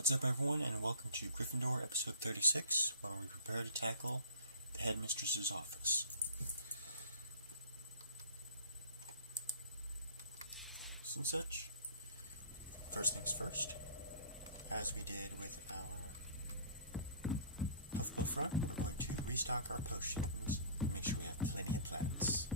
What's up, everyone, and welcome to Gryffindor episode 36, where we prepare to tackle the headmistress's office. And such. First things first, as we did with our front, we're going to restock our potions. Make sure we have plenty of plants.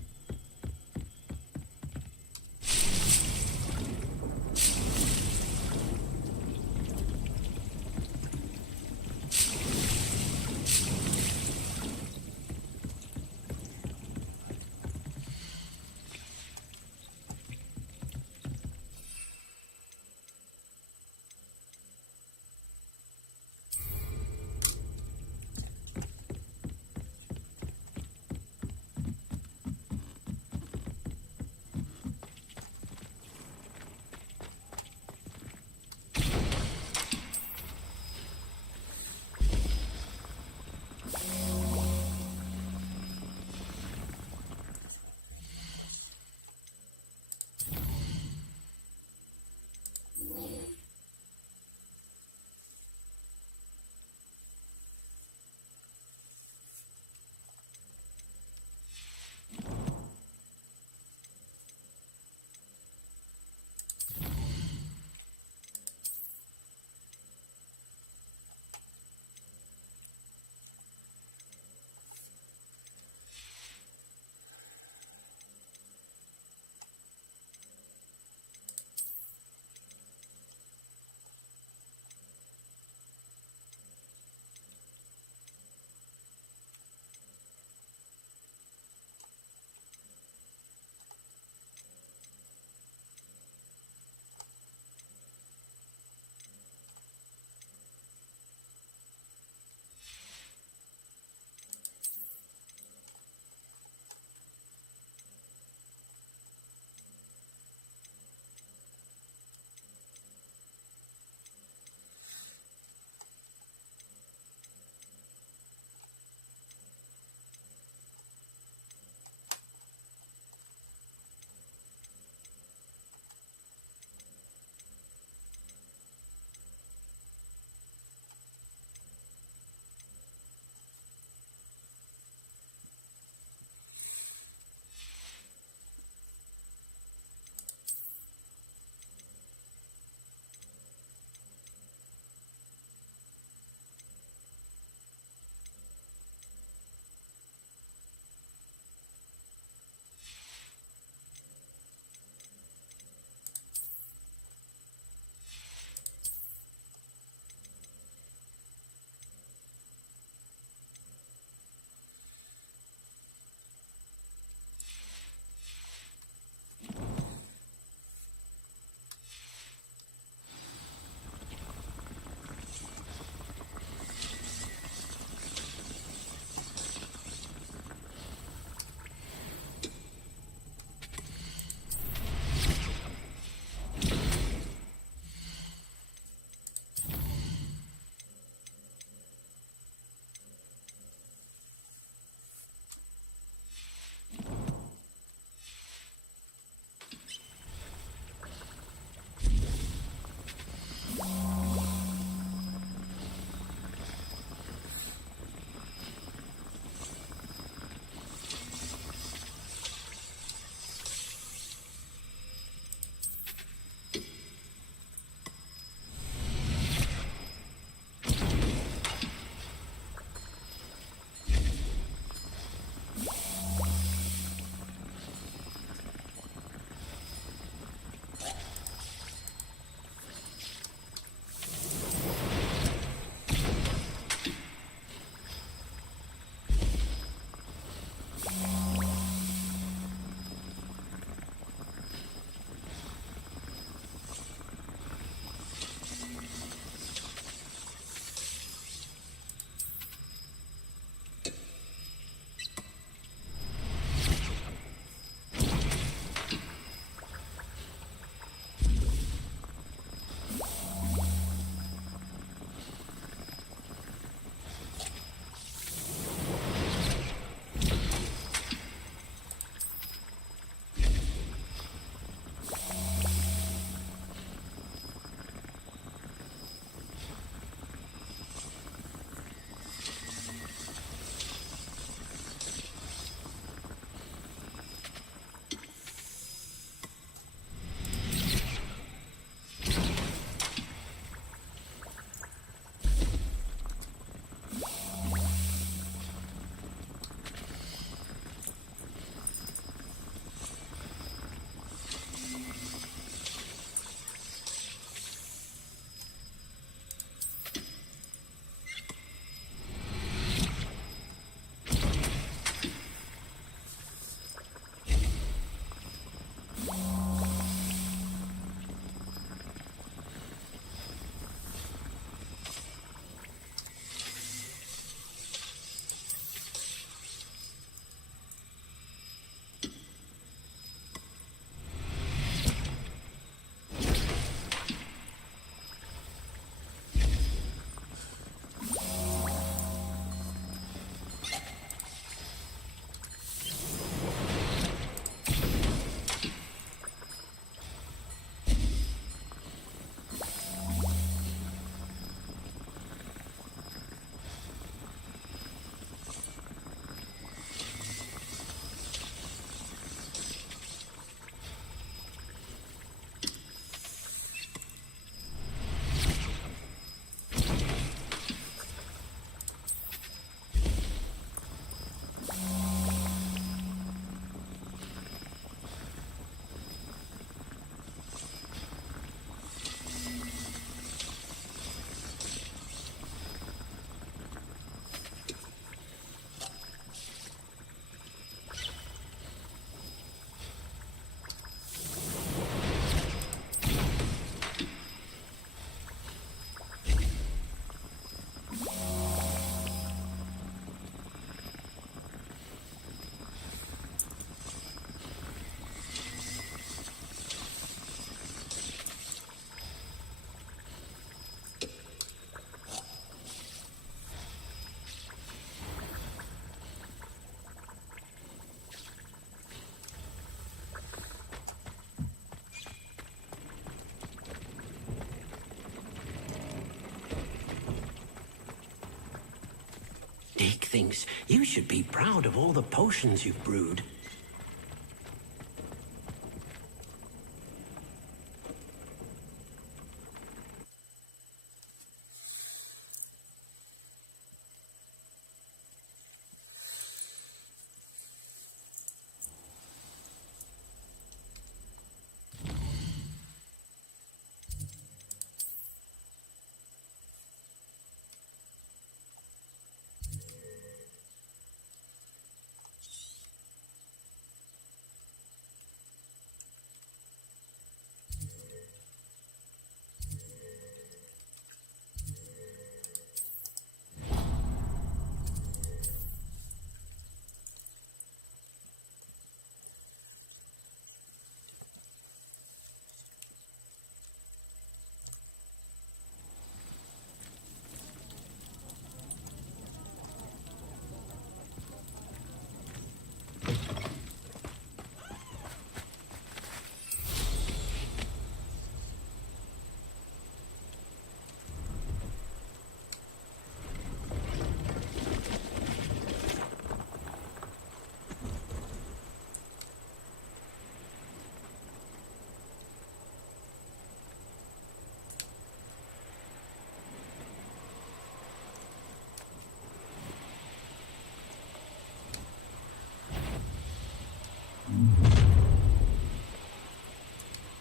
Dick thinks you should be proud of all the potions you've brewed.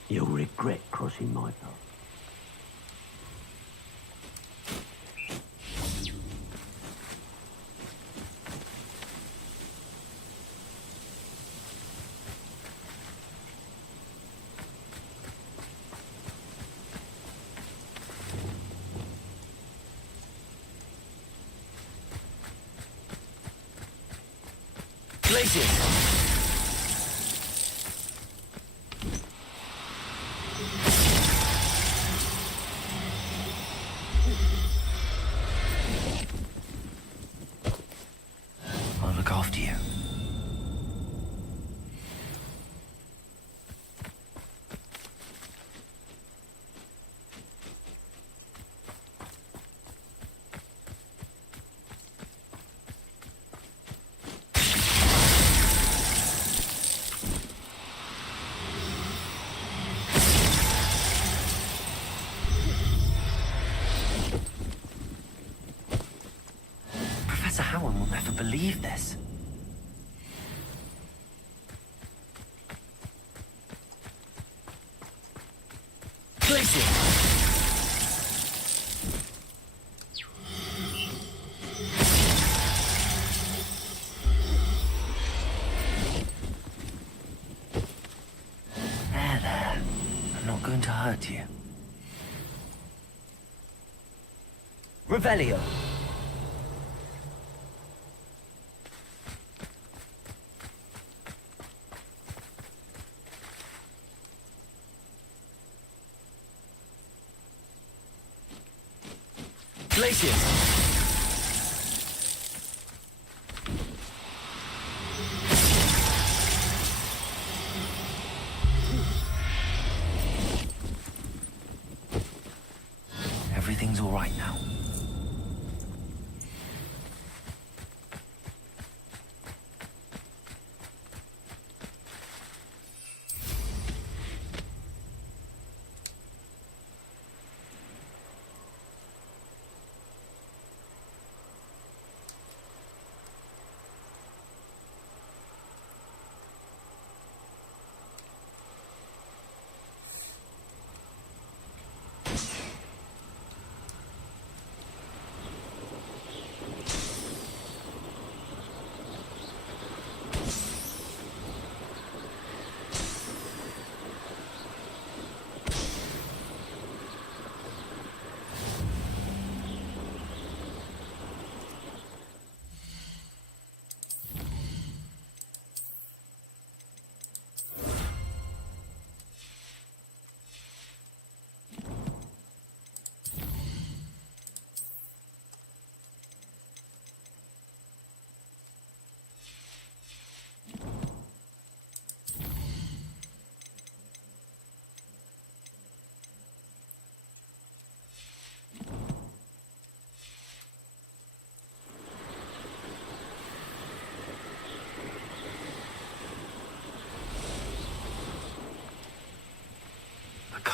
You'll regret crossing my path. Places! I'll look after you. Professor Howard will never believe this. Places! There. I'm not going to hurt you. Revelio. Places! Everything's all right now.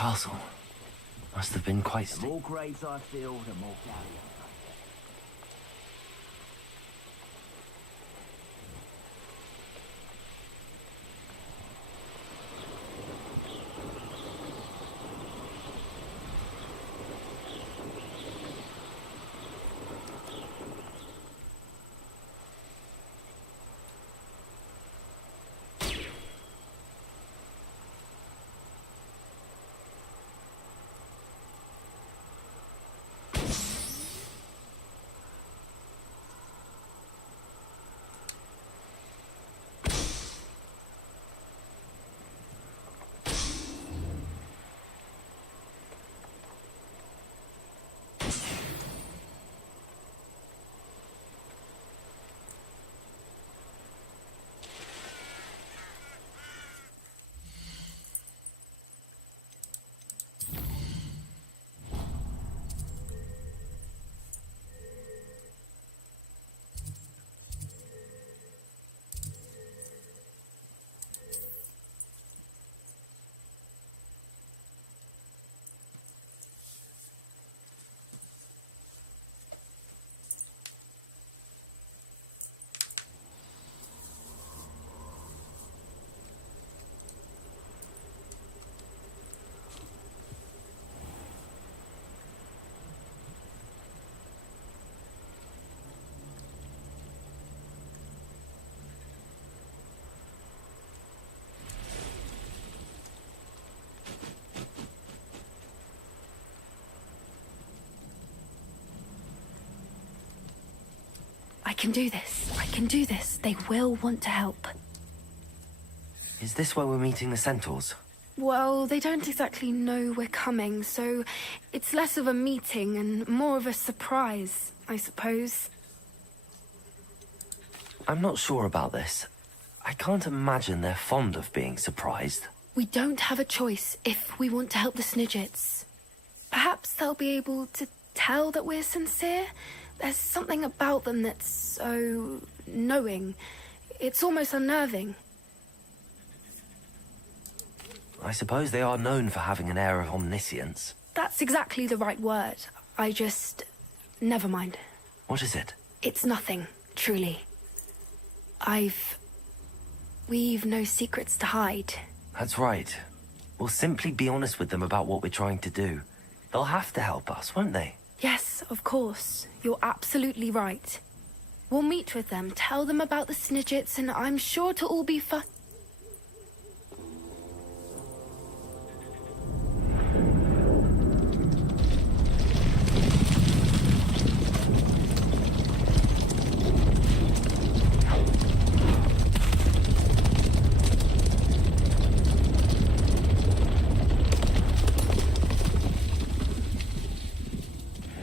castle. Must have been quite The more graves I fill, the more galleons. I can do this. I can do this. They will want to help. Is this where we're meeting the centaurs? Well, they don't exactly know we're coming, so it's less of a meeting and more of a surprise, I suppose. I'm not sure about this. I can't imagine they're fond of being surprised. We don't have a choice if we want to help the Snidgets. Perhaps they'll be able to tell that we're sincere. There's something about them that's so knowing. It's almost unnerving. I suppose they are known for having an air of omniscience. That's exactly the right word. Never mind. What is it? It's nothing, truly. We've no secrets to hide. That's right. We'll simply be honest with them about what we're trying to do. They'll have to help us, won't they? Yes, of course. You're absolutely right. We'll meet with them, tell them about the Snidgets, and I'm sure it'll all be fun.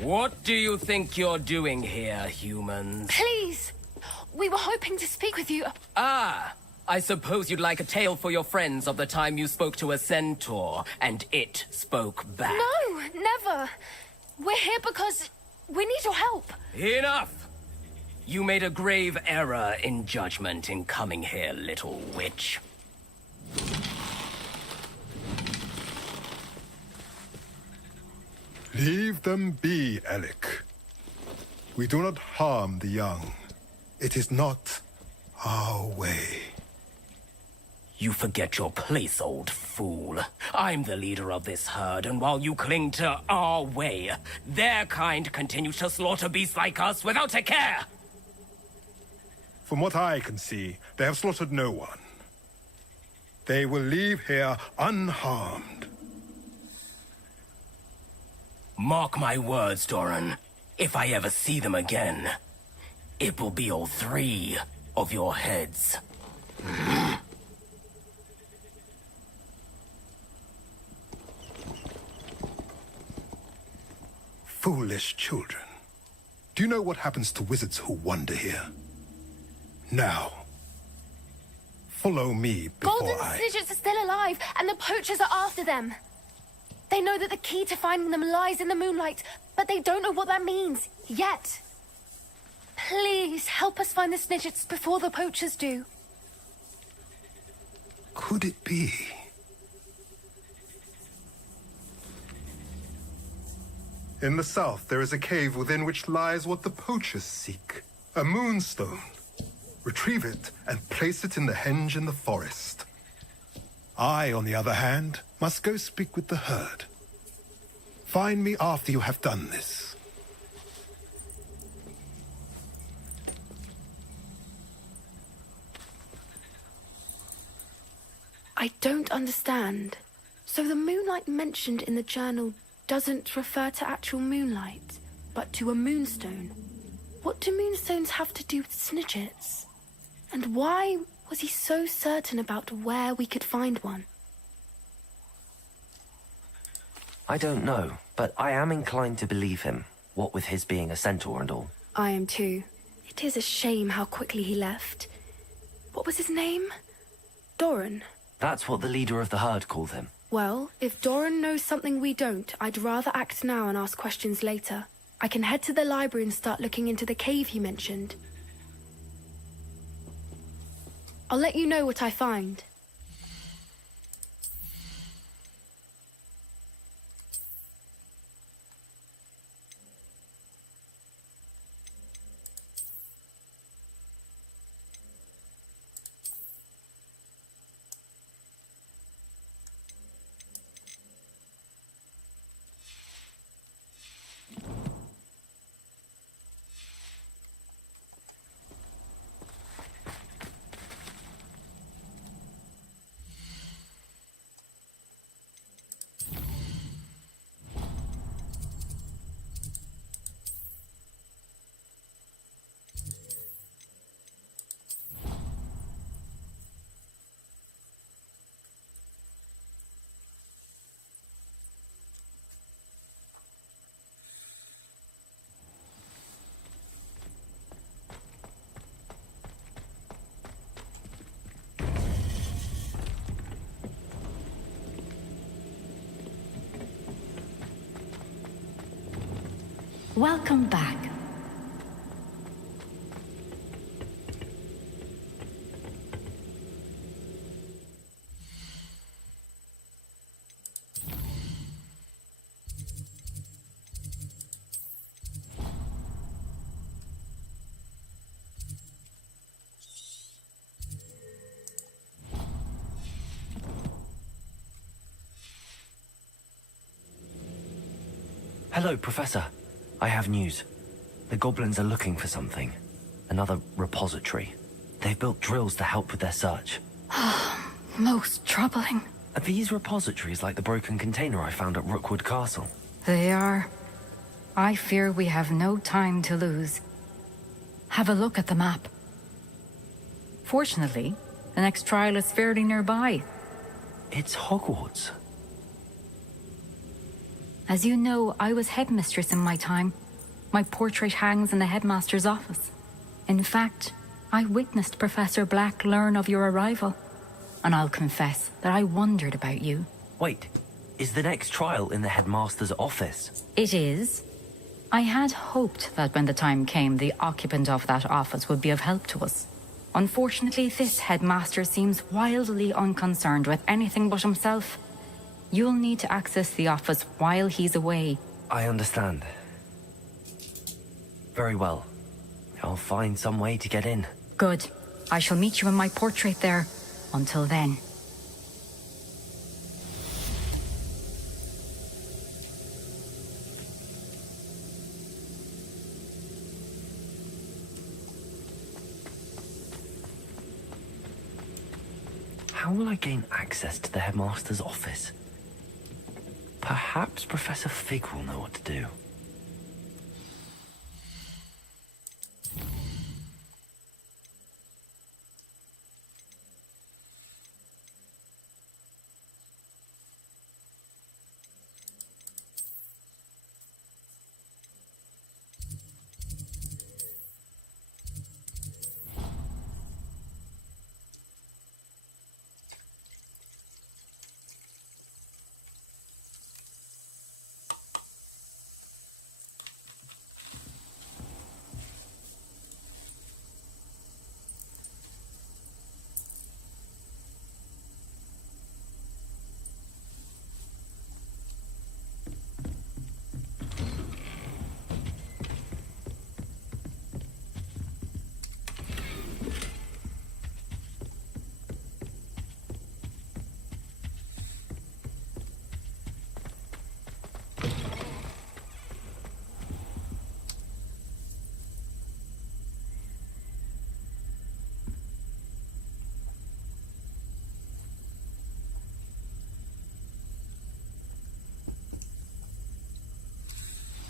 What do you think you're doing here, humans? Please! We were hoping to speak with you. Ah, I suppose you'd like a tale for your friends of the time you spoke to a centaur, and it spoke back. No, never. We're here because we need your help. Enough! You made a grave error in judgment in coming here, little witch. Leave them be, Alec. We do not harm the young. It is not our way. You forget your place, old fool. I'm the leader of this herd, and while you cling to our way, their kind continues to slaughter beasts like us without a care! From what I can see, they have slaughtered no one. They will leave here unharmed. Mark my words, Doran. If I ever see them again, it will be all 3 of your heads. Foolish children. Do you know what happens to wizards who wander here? Now, follow me before Golden Snidgets are still alive, and the poachers are after them. They know that the key to finding them lies in the moonlight, but they don't know what that means, yet. Please, help us find the Snidgets before the poachers do. Could it be? In the south, there is a cave within which lies what the poachers seek. A moonstone. Retrieve it and place it in the henge in the forest. I, on the other hand, must go speak with the herd. Find me after you have done this. I don't understand. So the moonlight mentioned in the journal doesn't refer to actual moonlight, but to a moonstone. What do moonstones have to do with snidgets? And why was he so certain about where we could find one? I don't know, but I am inclined to believe him, what with his being a centaur and all. I am too. It is a shame how quickly he left. What was his name? Doran. That's what the leader of the herd called him. Well, if Doran knows something we don't, I'd rather act now and ask questions later. I can head to the library and start looking into the cave he mentioned. I'll let you know what I find. Welcome back. Hello, Professor. I have news. The goblins are looking for something. Another repository. They've built drills to help with their search. Most troubling. Are these repositories like the broken container I found at Rookwood Castle? They are. I fear we have no time to lose. Have a look at the map. Fortunately, the next trial is fairly nearby. It's Hogwarts. As you know, I was headmistress in my time. My portrait hangs in the headmaster's office. In fact, I witnessed Professor Black learn of your arrival. And I'll confess that I wondered about you. Wait, is the next trial in the headmaster's office? It is. I had hoped that when the time came, the occupant of that office would be of help to us. Unfortunately, this headmaster seems wildly unconcerned with anything but himself. You'll need to access the office while he's away. I understand. Very well. I'll find some way to get in. Good. I shall meet you in my portrait there. Until then. How will I gain access to the headmaster's office? Perhaps Professor Fig will know what to do.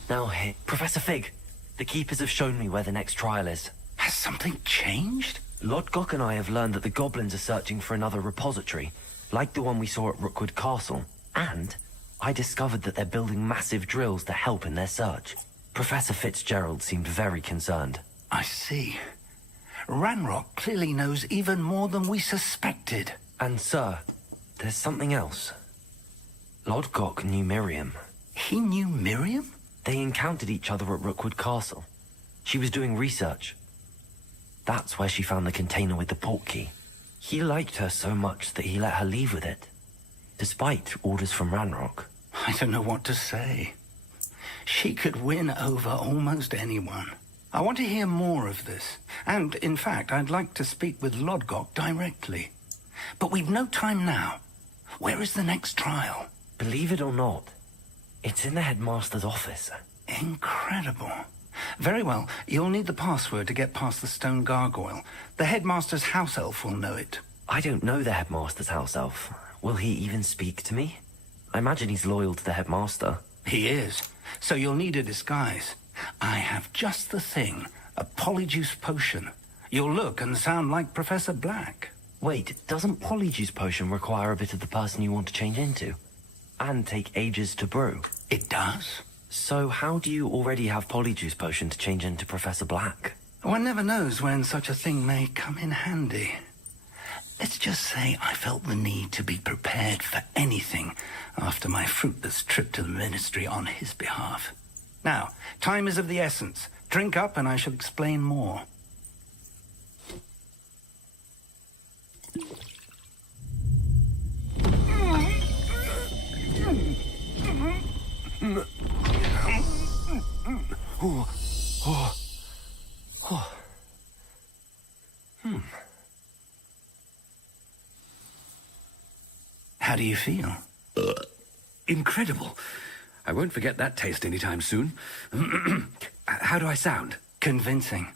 Now, here, Professor Fig, the Keepers have shown me where the next trial is. Has something changed? Lodgok and I have learned that the goblins are searching for another repository, like the one we saw at Rookwood Castle. And I discovered that they're building massive drills to help in their search. Professor Fitzgerald seemed very concerned. I see. Ranrock clearly knows even more than we suspected. And, sir, there's something else. Lodgok knew Miriam. He knew Miriam? They encountered each other at Rookwood Castle. She was doing research. That's where she found the container with the portkey. He liked her so much that he let her leave with it, despite orders from Ranrock. I don't know what to say. She could win over almost anyone. I want to hear more of this. And, in fact, I'd like to speak with Lodgok directly. But we've no time now. Where is the next trial? Believe it or not, it's in the headmaster's office. Incredible. Very well. You'll need the password to get past the stone gargoyle. The headmaster's house elf will know it. I don't know the headmaster's house elf. Will he even speak to me? I imagine he's loyal to the headmaster. He is. So you'll need a disguise. I have just the thing. A polyjuice potion. You'll look and sound like Professor Black. Wait, doesn't Polyjuice Potion require a bit of the person you want to change into? And take ages to brew? It does. So how do you already have Polyjuice Potion to change into Professor Black? One never knows when such a thing may come in handy. Let's just say I felt the need to be prepared for anything after my fruitless trip to the ministry on his behalf. Now, time is of the essence. Drink up and I shall explain more. How do you feel? Incredible. I won't forget that taste anytime soon. How do I sound? Convincing.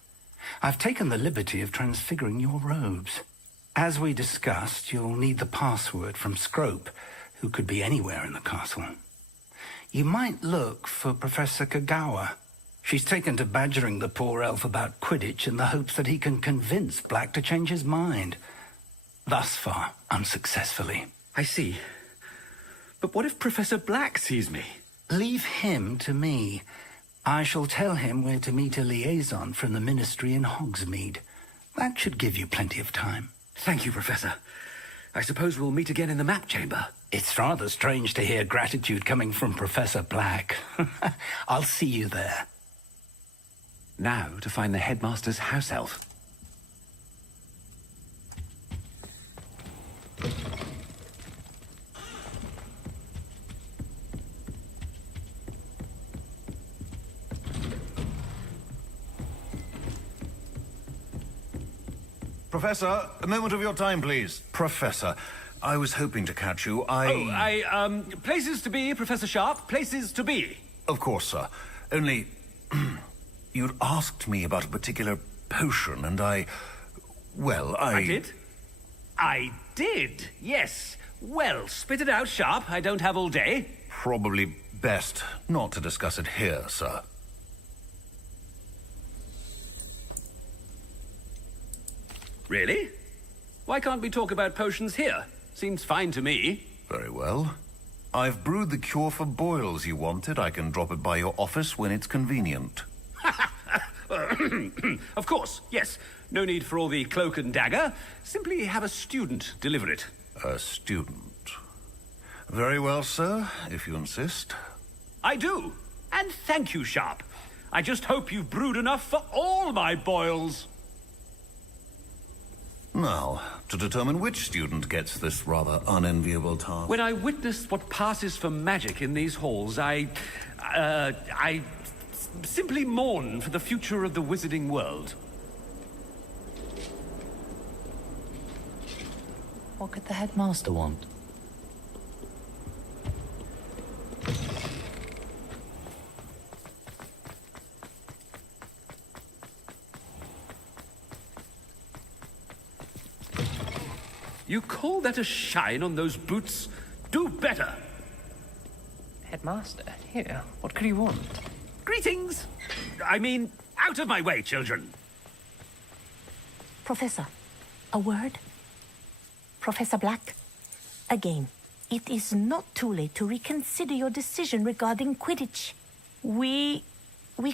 I've taken the liberty of transfiguring your robes. As we discussed, you'll need the password from Scrope, who could be anywhere in the castle. You might look for Professor Kagawa. She's taken to badgering the poor elf about Quidditch in the hopes that he can convince Black to change his mind. Thus far, unsuccessfully. I see. But what if Professor Black sees me? Leave him to me. I shall tell him where to meet a liaison from the ministry in Hogsmeade. That should give you plenty of time. Thank you, Professor. I suppose we'll meet again in the map chamber. It's rather strange to hear gratitude coming from Professor Black. I'll see you there. Now to find the headmaster's house elf. Professor, a moment of your time, please. Professor, I was hoping to catch you. Places to be, Professor Sharp. Places to be. Of course, sir. Only, you'd asked me about a particular potion, and I did? I did, yes. Well, spit it out, Sharp. I don't have all day. Probably best not to discuss it here, sir. Really? Why can't we talk about potions here? Seems fine to me. Very well. I've brewed the cure for boils you wanted. I can drop it by your office when it's convenient. Of course, yes. No need for all the cloak and dagger. Simply have a student deliver it. A student. Very well, sir, if you insist. I do. And thank you, Sharp. I just hope you've brewed enough for all my boils. Now, to determine which student gets this rather unenviable task. When I witness what passes for magic in these halls, I simply mourn for the future of the wizarding world. What could the headmaster want? You call that a shine on those boots? Do better! Headmaster? Here, what could he want? Greetings! I mean, out of my way, children. Professor, a word? Professor Black, again, it is not too late to reconsider your decision regarding Quidditch. We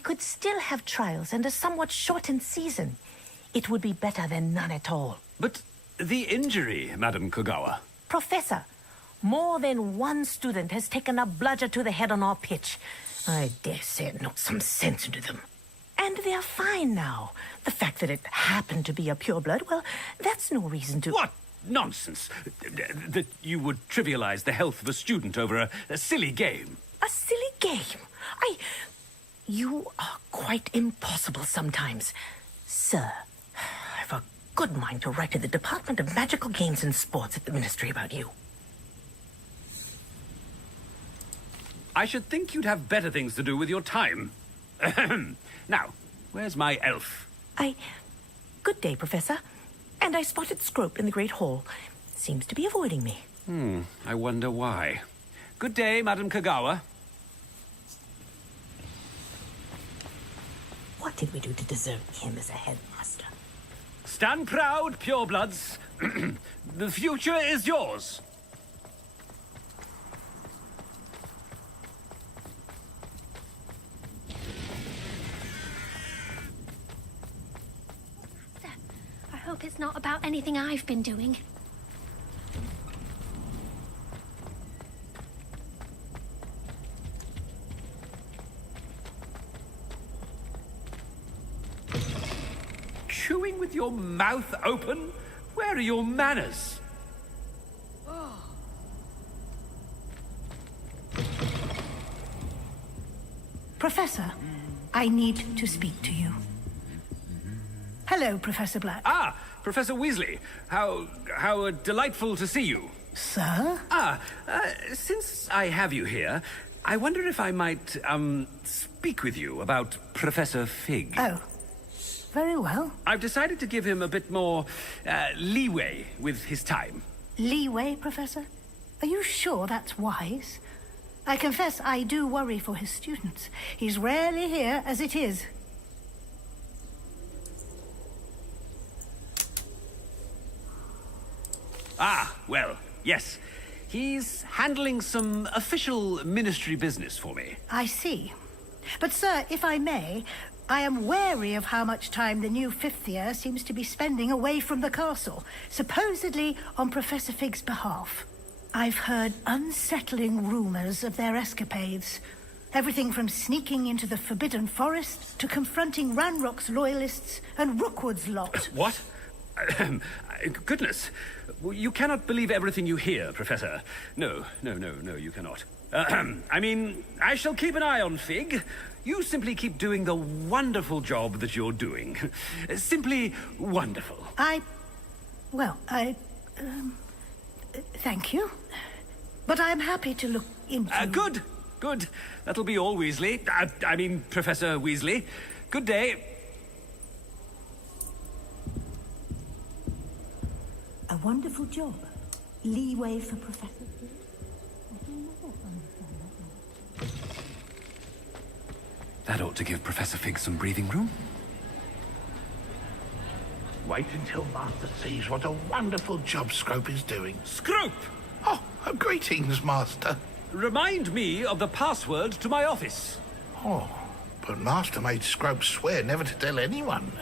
could still have trials and a somewhat shortened season. It would be better than none at all. But the injury, Madam Kogawa. Professor, more than one student has taken a bludger to the head on our pitch. I dare say it knocked some sense into them. And they're fine now. The fact that it happened to be a pureblood, well, that's no reason to... What nonsense! That you would trivialize the health of a student over a silly game. A silly game? You are quite impossible sometimes. Sir, I've a good mind to write to the Department of Magical Games and Sports at the Ministry about you. I should think you'd have better things to do with your time. Ahem. Now, where's my elf? Good day, Professor. And I spotted Scrope in the Great Hall. Seems to be avoiding me. I wonder why. Good day, Madam Kogawa. What did we do to deserve him as a headmaster? Stand proud, purebloods. The future is yours. I hope it's not about anything I've been doing. Chewing with your mouth open? Where are your manners? Professor, I need to speak to you. Hello, Professor Black. Ah, Professor Weasley. How delightful to see you. Sir? Since I have you here, I wonder if I might, speak with you about Professor Fig. Oh, very well. I've decided to give him a bit more, leeway with his time. Leeway, Professor? Are you sure that's wise? I confess I do worry for his students. He's rarely here as it is. Well, yes. He's handling some official ministry business for me. I see. But, sir, if I may, I am wary of how much time the new fifth year seems to be spending away from the castle, supposedly on Professor Fig's behalf. I've heard unsettling rumors of their escapades. Everything from sneaking into the Forbidden Forest to confronting Ranrock's loyalists and Rookwood's lot. What? Goodness. You cannot believe everything you hear, Professor. No, you cannot. I mean, I shall keep an eye on Fig. You simply keep doing the wonderful job that you're doing. Simply wonderful. Thank you. But I'm happy to look into... Good. That'll be all, Weasley. I mean, Professor Weasley. Good day. A wonderful job. Leeway for Professor... That ought to give Professor Fig some breathing room. Wait until Master sees what a wonderful job Scrope is doing. Scrope! Oh, greetings, Master. Remind me of the password to my office. Oh, but Master made Scrope swear never to tell anyone,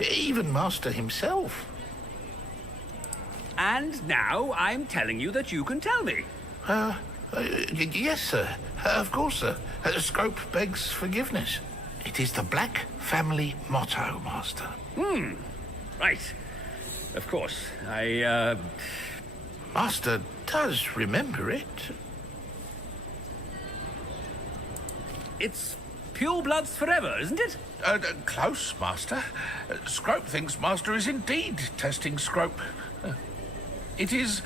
even Master himself. And now I'm telling you that you can tell me. Yes, sir. Of course, sir. Scrope begs forgiveness. It is the Black family motto, Master. Right. Of course. Master does remember it. It's purebloods forever, isn't it? Close, Master. Scrope thinks Master is indeed testing Scrope. It is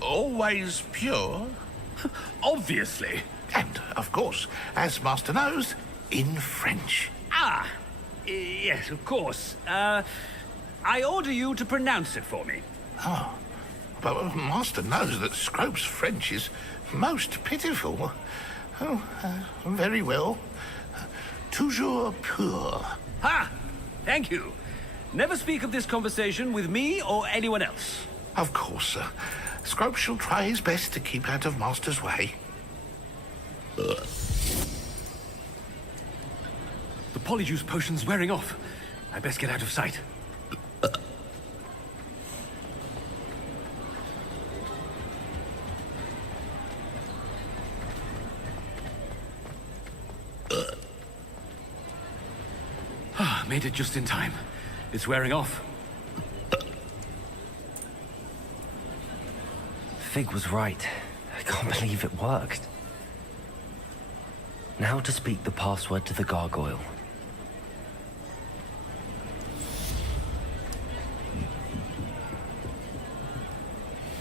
always pure. Obviously. And, of course, as Master knows, in French. Yes, of course. I order you to pronounce it for me. Oh, but Master knows that Scrope's French is most pitiful. Oh, very well. toujours pur. Ha! Thank you. Never speak of this conversation with me or anyone else. Of course, sir. Scrope shall try his best to keep out of Master's way. The polyjuice potion's wearing off. I best get out of sight. Made it just in time. It's wearing off. Fig was right. I can't believe it worked. Now to speak the password to the gargoyle.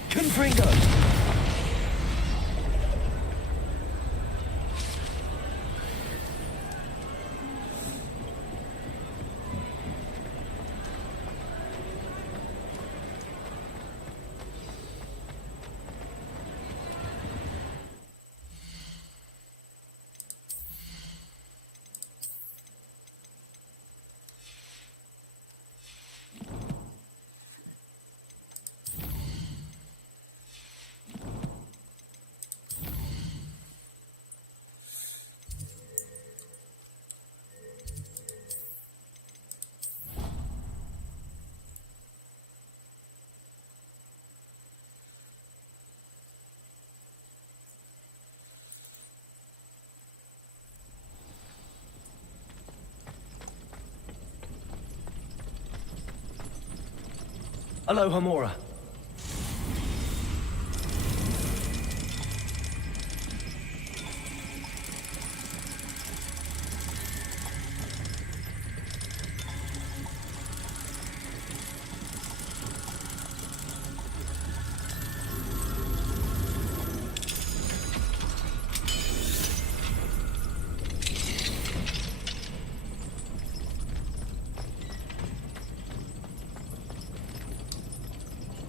Confringo! Aloha Mora.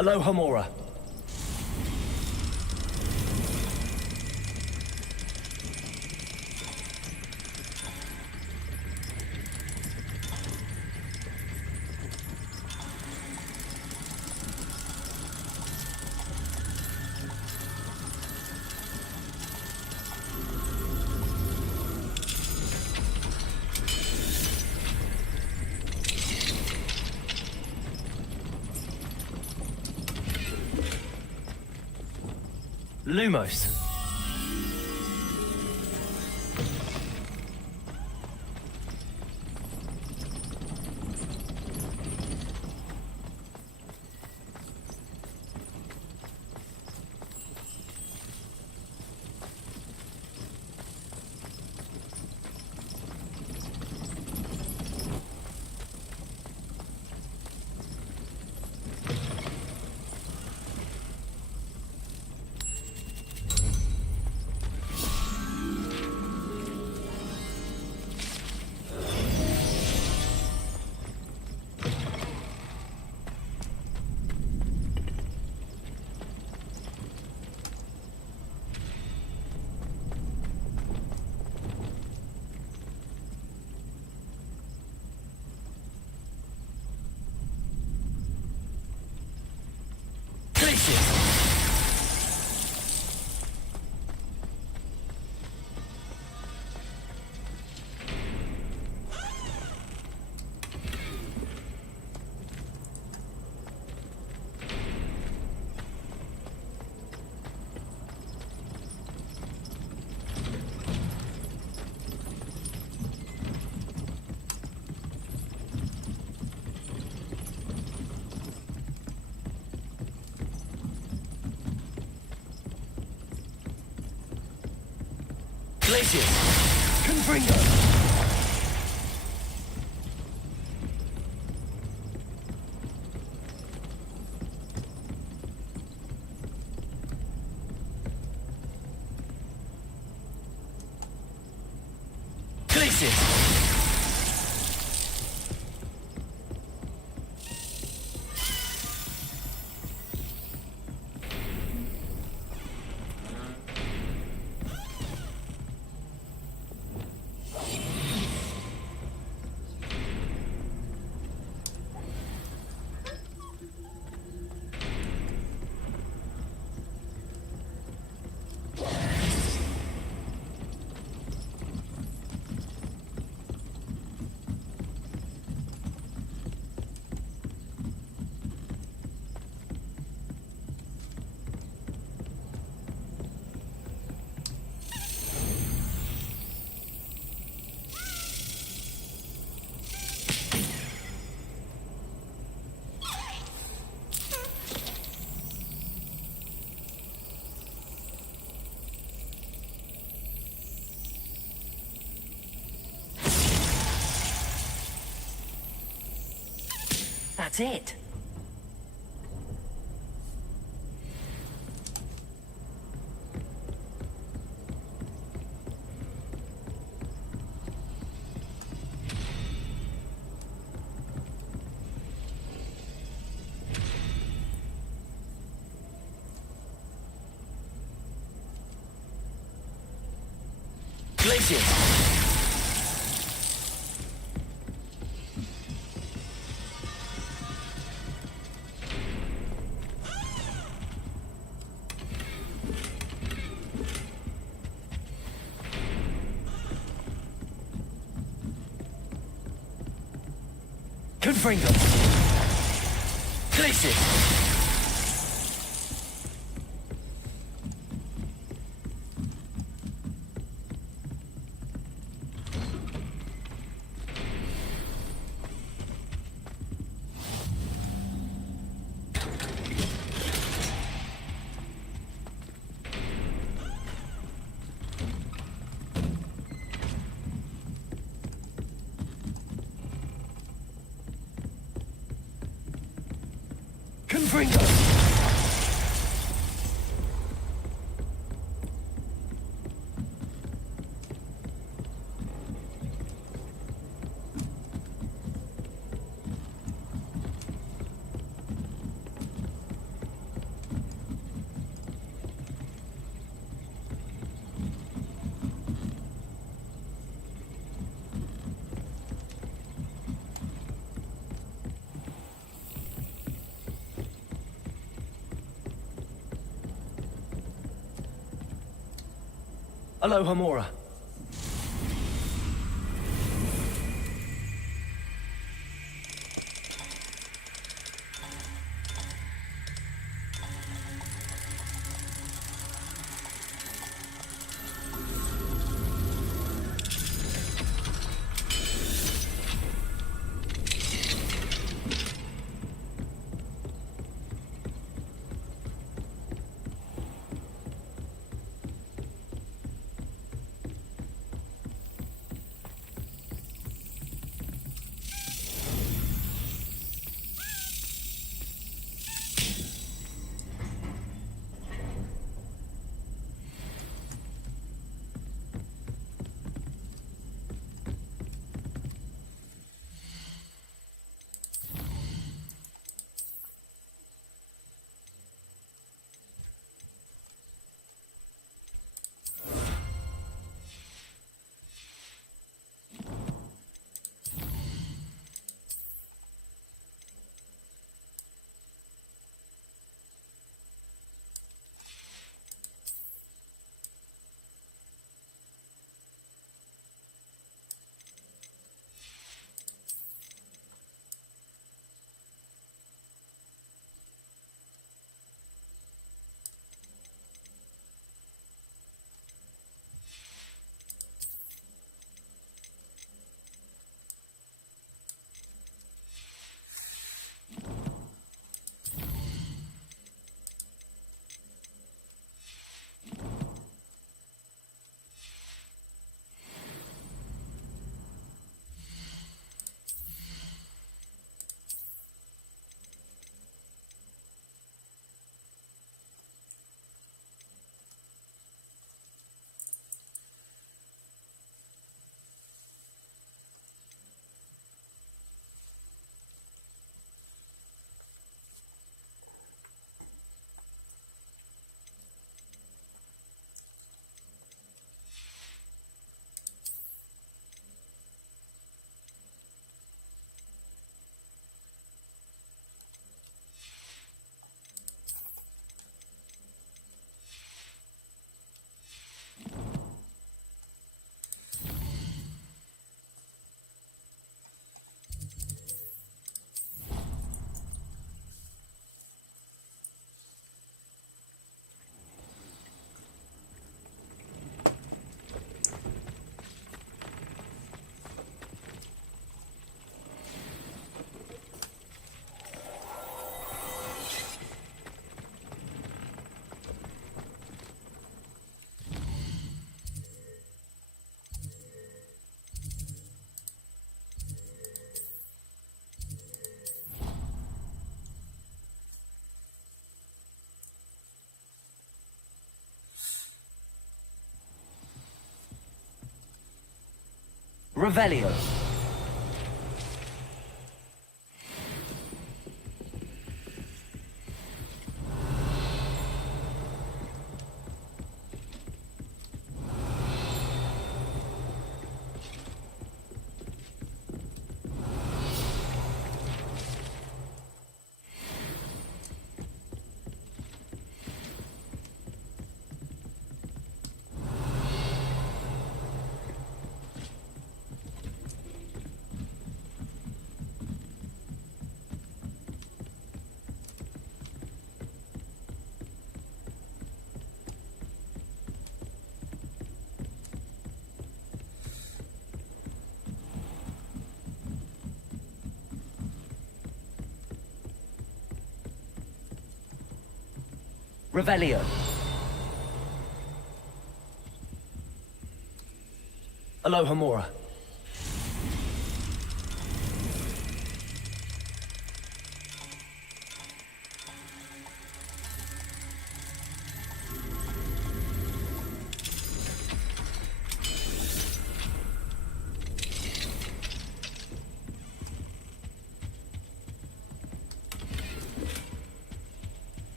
Aloha Mora. Lumos. Glacius! Confringo! Glacius! That's it. Glacier! Confringo! Glacier! Confringo! Aloha Mora. Revelio. Revelio. Alohomora.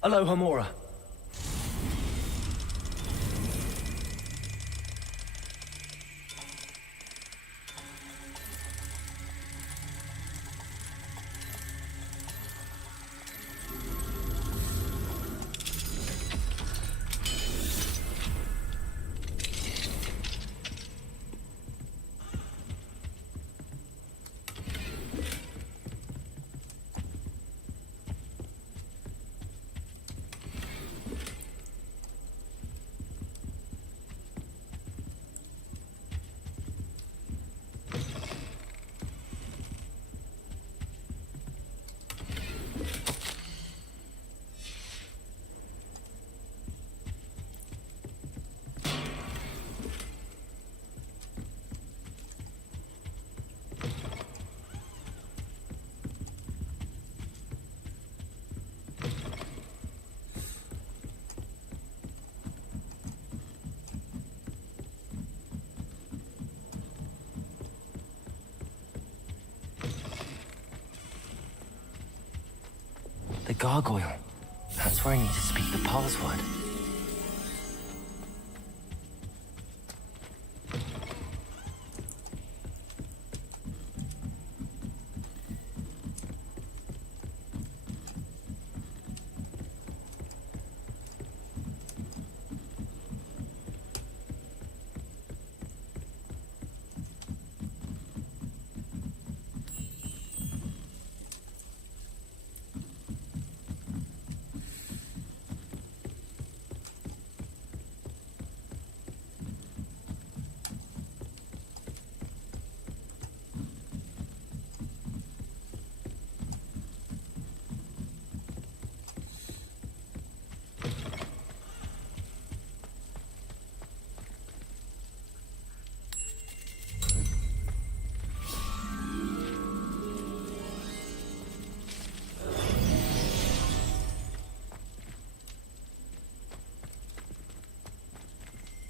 Alohomora. The gargoyle. That's where I need to speak the password.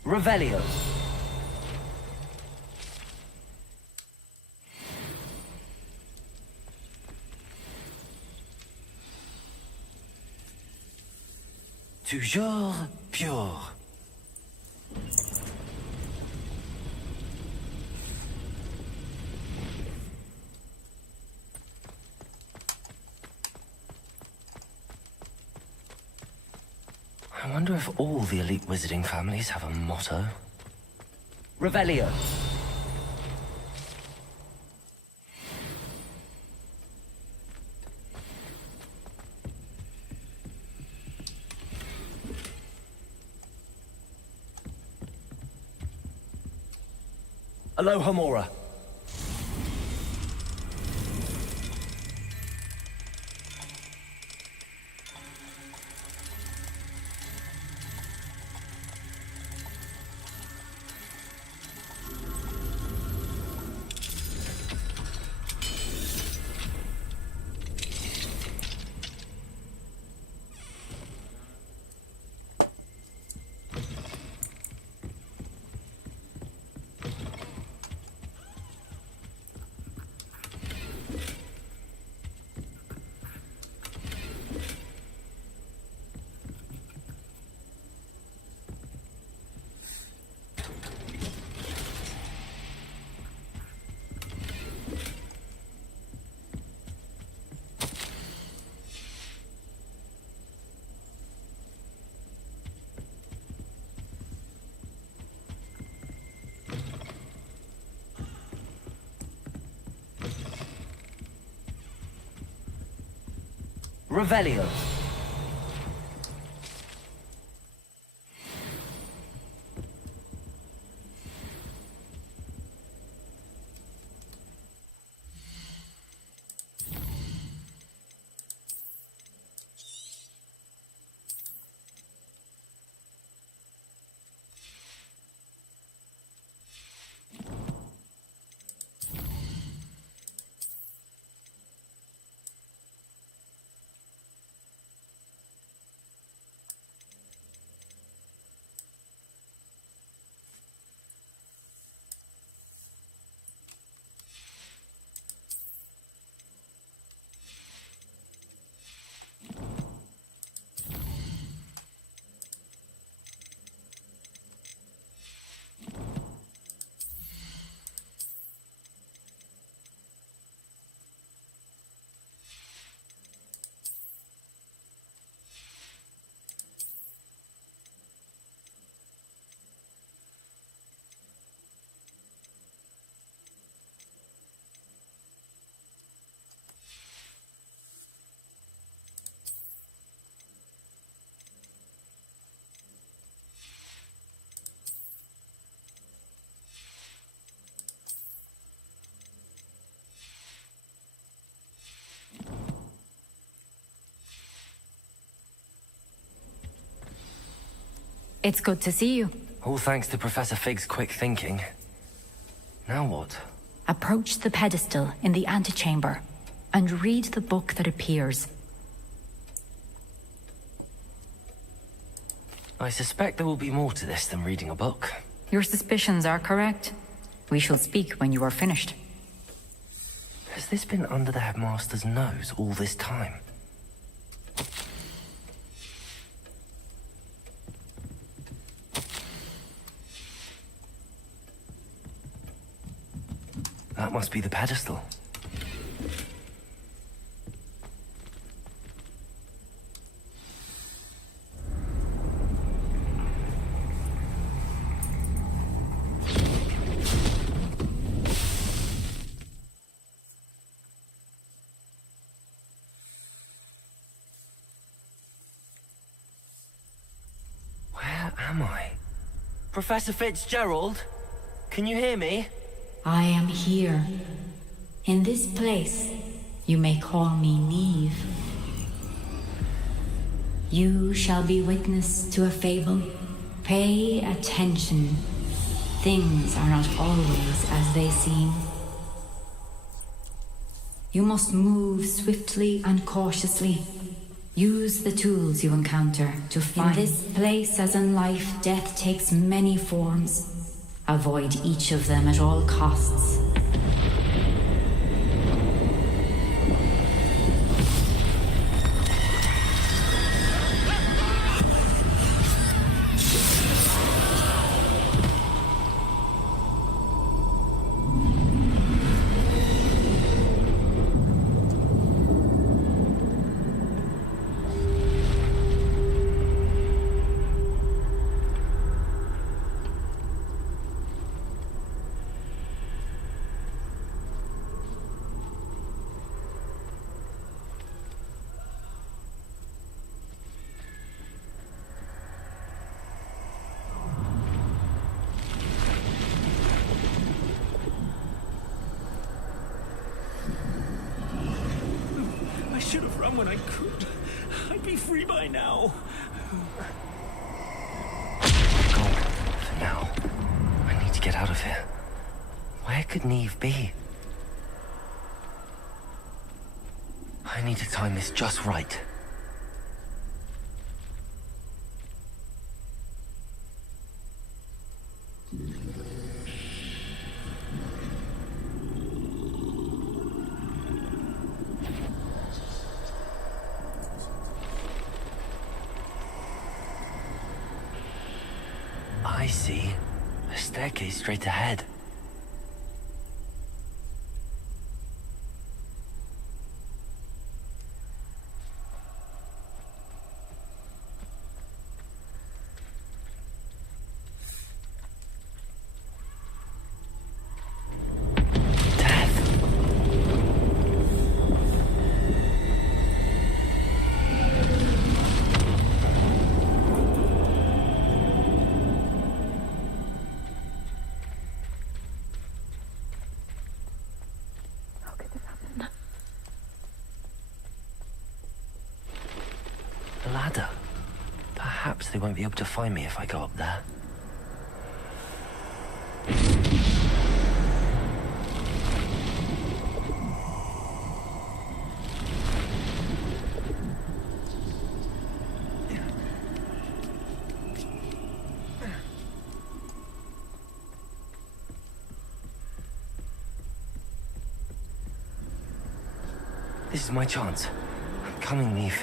Revelio. Toujours pure. I wonder if all the elite wizarding families have a motto. Revelio. Aloha Mora. Revelio. It's good to see you. All thanks to Professor Fig's quick thinking. Now what? Approach the pedestal in the antechamber and read the book that appears. I suspect there will be more to this than reading a book. Your suspicions are correct. We shall speak when you are finished. Has this been under the headmaster's nose all this time? That must be the pedestal. Where am I? Professor Fitzgerald? Can you hear me? I am here. In this place, you may call me Neve. You shall be witness to a fable. Pay attention. Things are not always as they seem. You must move swiftly and cautiously. Use the tools you encounter to find. In this place, as in life, death takes many forms. Avoid each of them at all costs. run when I could. I'd be free by now. Gone. For now. I need to get out of here. Where could Neve be? I need to time this just right. I see. A staircase straight ahead. A ladder. Perhaps they won't be able to find me if I go up there. This is my chance. I'm coming, Neve.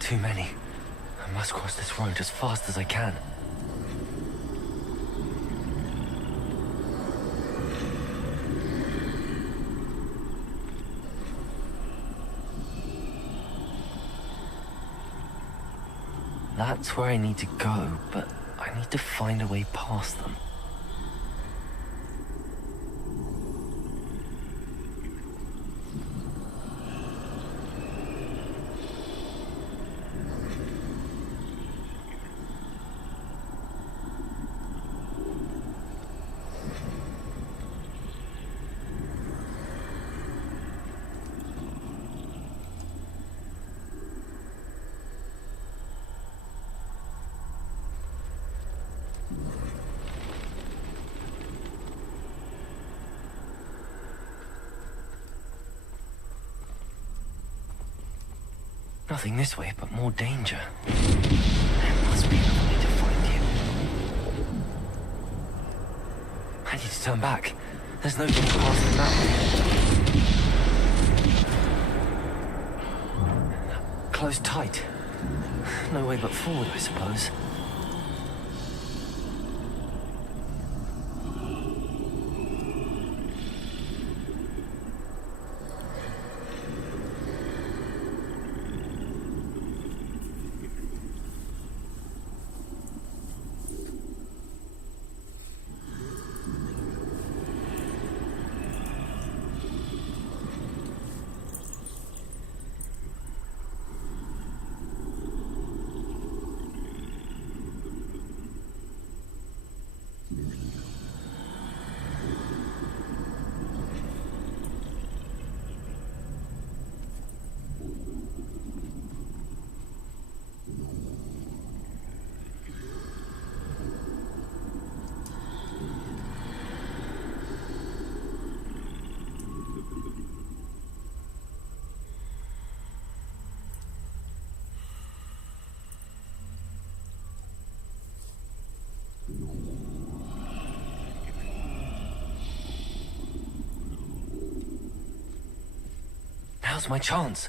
Too many. I must cross this road as fast as I can. That's where I need to go, but I need to find a way past them. Nothing this way, but more danger. There must be another way to find you. I need to turn back. There's no getting past them that way. Closed tight. No way but forward, I suppose. Now's my chance.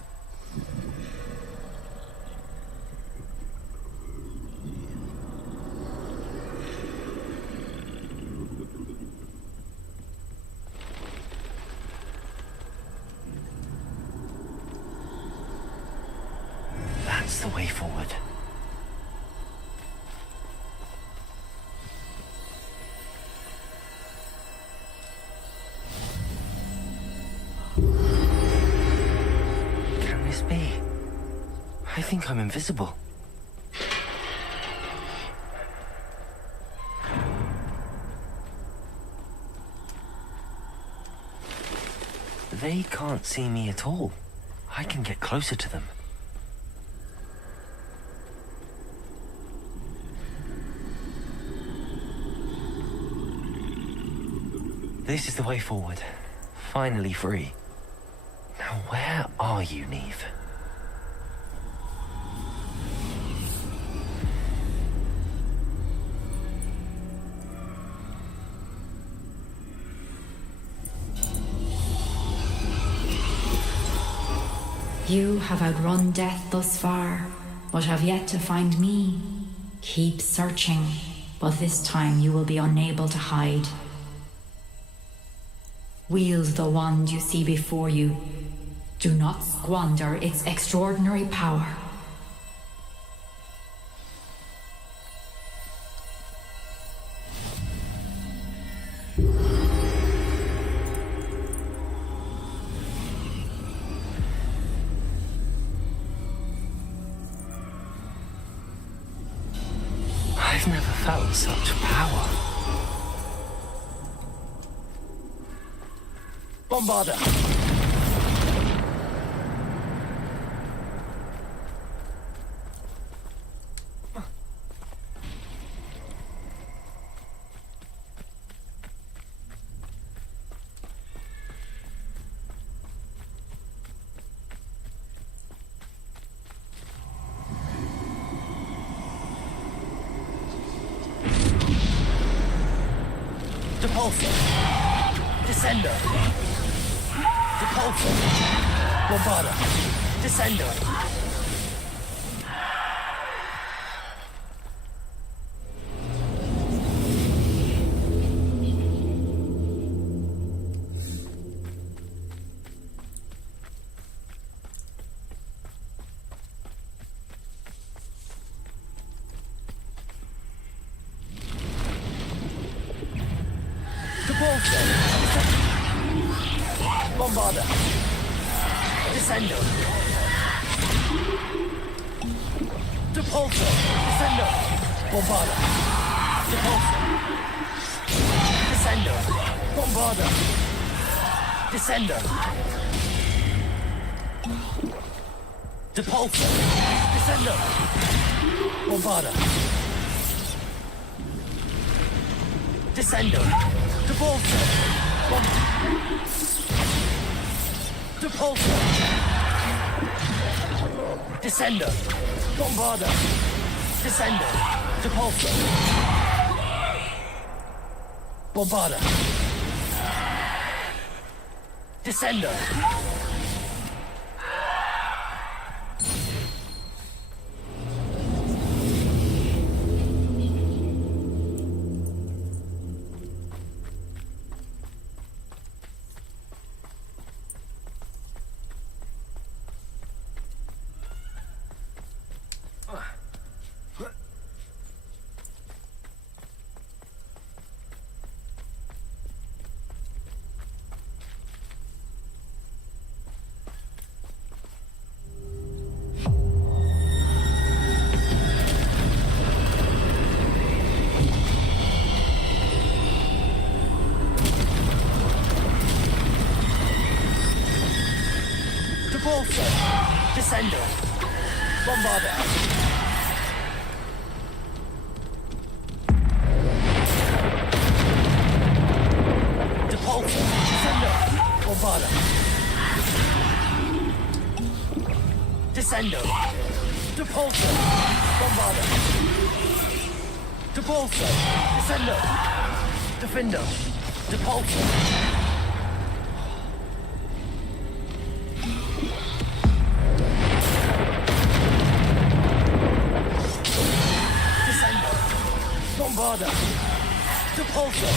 That's the way forward. I think I'm invisible. They can't see me at all. I can get closer to them. This is the way forward. Finally free. Now where are you, Neve? You have outrun death thus far, but have yet to find me. Keep searching, but this time you will be unable to hide. Wield the wand you see before you. Do not squander its extraordinary power. I've never felt such power. Bombarder! Depulsor! Descender! Depulsor! Bombarder! Descender! Bombarder! Descender! Depulsor! Descender! Bombarder! Depulsor! Descender! Bombarder! Descender! Depulsor! Descender! Bombarder! Descender! Depulsor! Depulsor! Descender! Bombarder! Descender! Depulsor! Bombarder! Descender! Depulsor! Descender! Bombarder! Depulsor! Descender! Bombarder! Descender! Depulsor! Bombarder! Depulsor! Descender! Defender! Depulsor! Bombarder! Depulsor!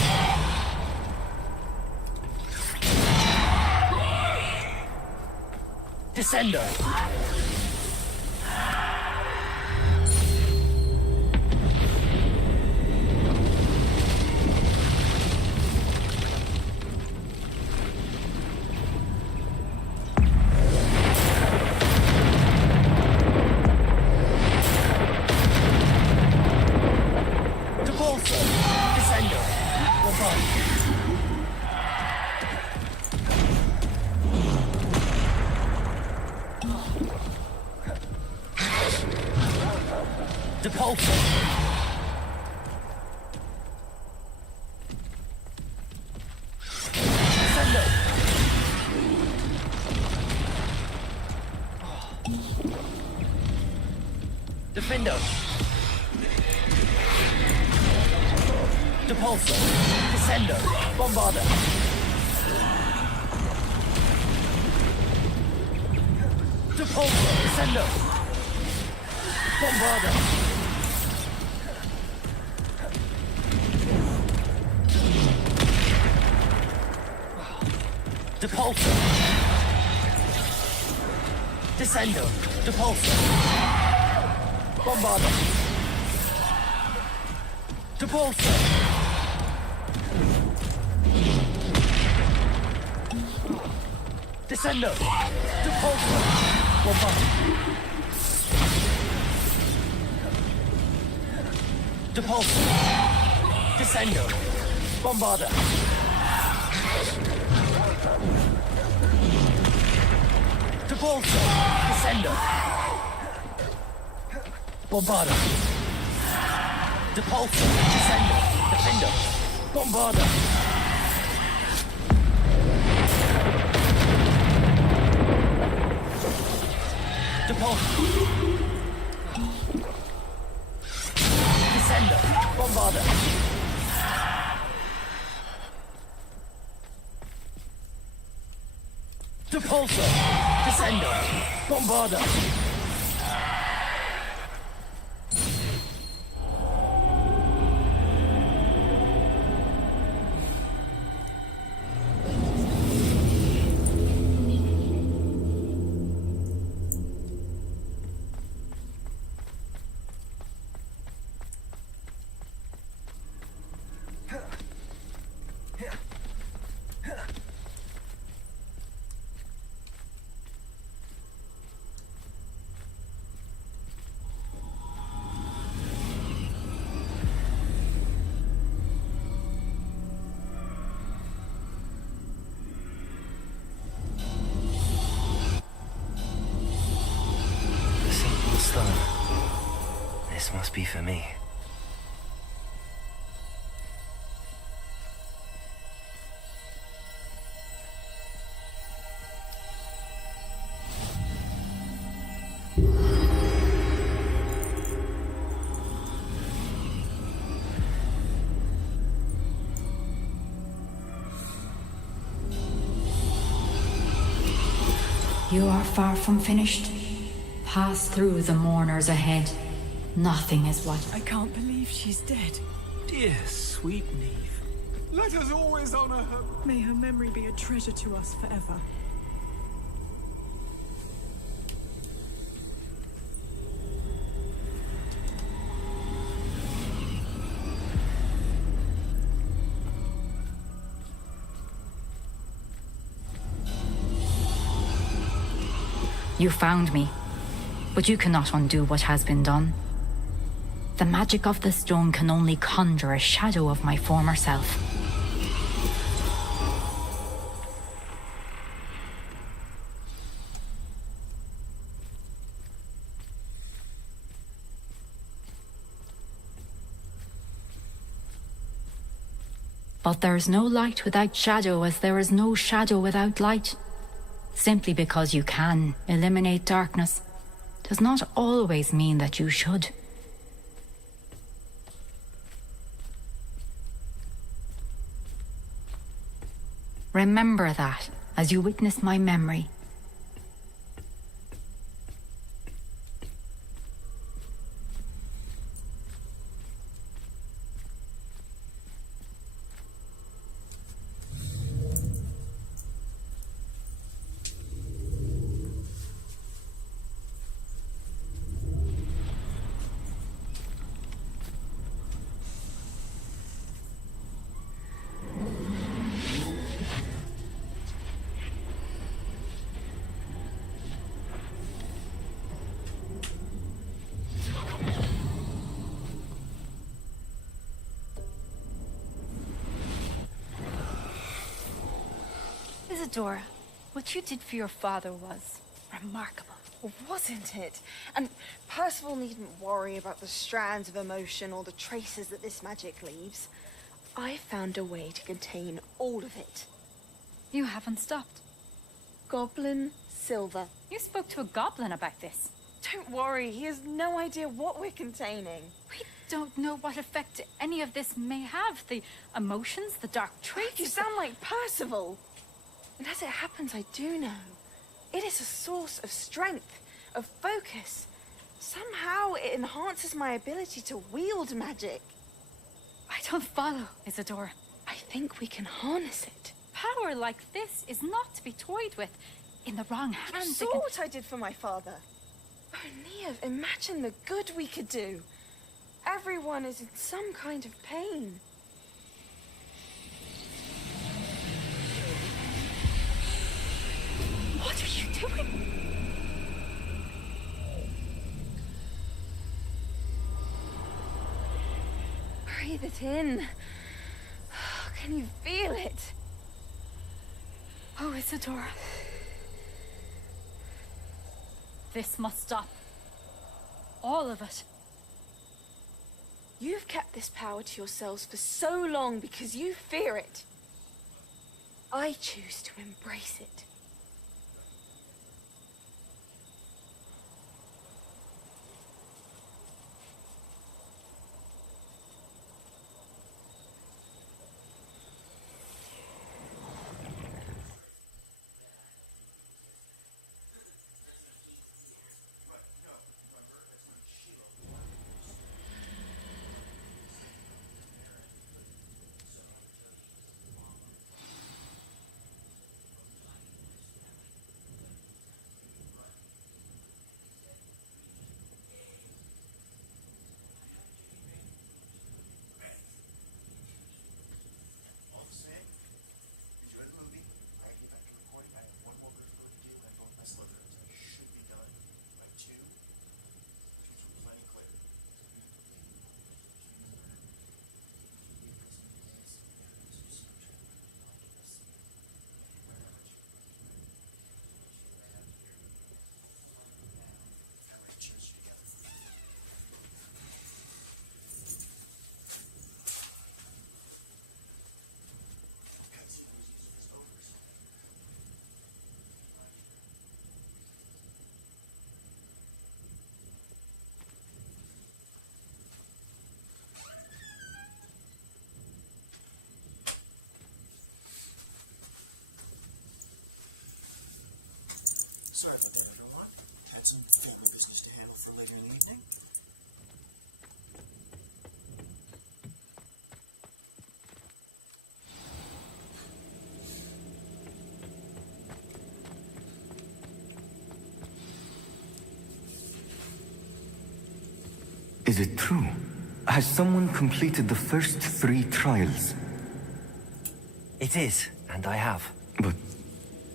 Descender! Descendo! Defendo! Depulso! Descendo! Bombarda! Depulso! Descendo! Bombarda! Depulso! Descendo! Depulso! Bombarda! Depulso! Descendo! Depulso! Bombarda! Depulso! Descendo! Bombarda! Depulso! Descendo! Bombarda! Depulso! Descendo! Defendo! Bombarda! Depulso! Descendo! Bombarda! Depulso! Descendo! Bombarda! This must be for me. You are far from finished. Pass through the mourners ahead. Nothing is what... I can't believe she's dead. Dear, sweet Neve. Let us always honor her. May her memory be a treasure to us forever. You found me, but you cannot undo what has been done. The magic of the stone can only conjure a shadow of my former self. But there is no light without shadow, as there is no shadow without light. Simply because you can eliminate darkness does not always mean that you should. Remember that as you witness my memory. Isadora, what you did for your father was remarkable. wasn't it? And Percival needn't worry about the strands of emotion or the traces that this magic leaves. I found a way to contain all of it. You haven't stopped. Goblin Silver. You spoke to a goblin about this. Don't worry, he has no idea what we're containing. We don't know what effect any of this may have. The emotions, the dark traits. You sound like Percival. And as it happens, I do know. It is a source of strength, of focus. Somehow it enhances my ability to wield magic. I don't follow, Isadora. I think we can harness it. Power like this is not to be toyed with. In the wrong You hands, saw what I did for my father. Oh, Neve, imagine the good we could do. Everyone is in some kind of pain. What are you doing? Breathe it in. Can you feel it? Oh, Isadora. This must stop. All of it. You've kept this power to yourselves for so long because you fear it. I choose to embrace it. Sorry for that, everyone. Had some family business to handle for later in the evening. Is it true? Has someone completed the first 3 trials? It is, and I have. But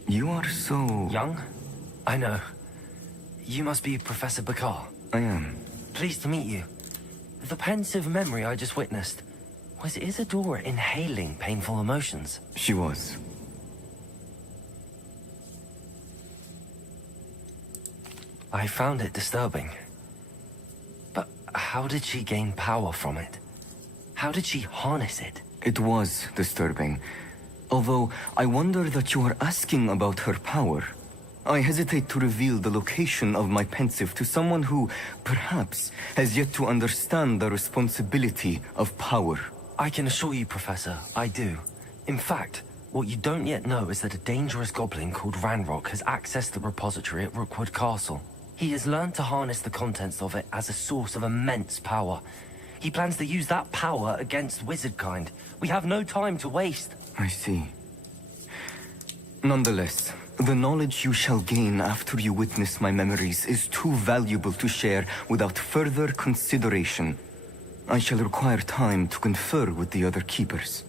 you are so... young? I know. You must be Professor Bakar. I am. Pleased to meet you. The pensive memory I just witnessed, was Isadora inhaling painful emotions? She was. I found it disturbing. But how did she gain power from it? How did she harness it? It was disturbing. Although, I wonder that you are asking about her power. I hesitate to reveal the location of my pensive to someone who, perhaps, has yet to understand the responsibility of power. I can assure you, Professor, I do. In fact, what you don't yet know is that a dangerous goblin called Ranrock has accessed the repository at Rookwood Castle. He has learned to harness the contents of it as a source of immense power. He plans to use that power against wizardkind. We have no time to waste. I see. Nonetheless, the knowledge you shall gain after you witness my memories is too valuable to share without further consideration. I shall require time to confer with the other keepers.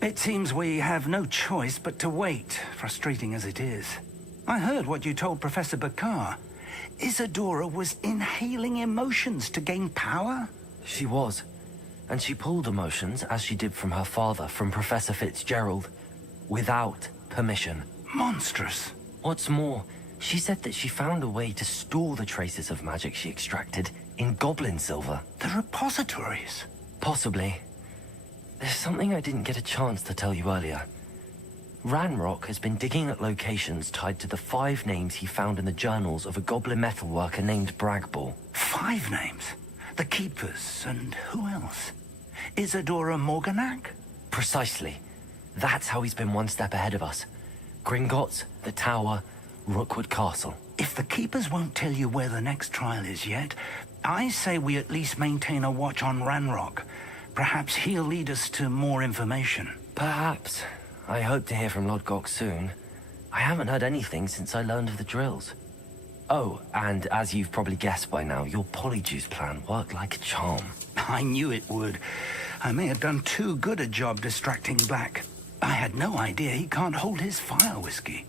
It seems we have no choice but to wait, frustrating as it is. I heard what you told Professor Bakar. Isadora was inhaling emotions to gain power? She was. And she pulled emotions, as she did from her father, from Professor Fitzgerald, without permission. Monstrous. What's more, she said that she found a way to store the traces of magic she extracted in goblin silver. The repositories? Possibly. There's something I didn't get a chance to tell you earlier. Ranrock has been digging at locations tied to the 5 names he found in the journals of a goblin metalworker named Bragball. 5 names? The Keepers, and who else? Isadora Morganac? Precisely. That's how he's been one step ahead of us. Gringotts, the Tower, Rookwood Castle. If the Keepers won't tell you where the next trial is yet, I say we at least maintain a watch on Ranrock. Perhaps he'll lead us to more information. Perhaps. I hope to hear from Lodgok soon. I haven't heard anything since I learned of the drills. Oh, and as you've probably guessed by now, your polyjuice plan worked like a charm. I knew it would. I may have done too good a job distracting Black. I had no idea he can't hold his fire whiskey.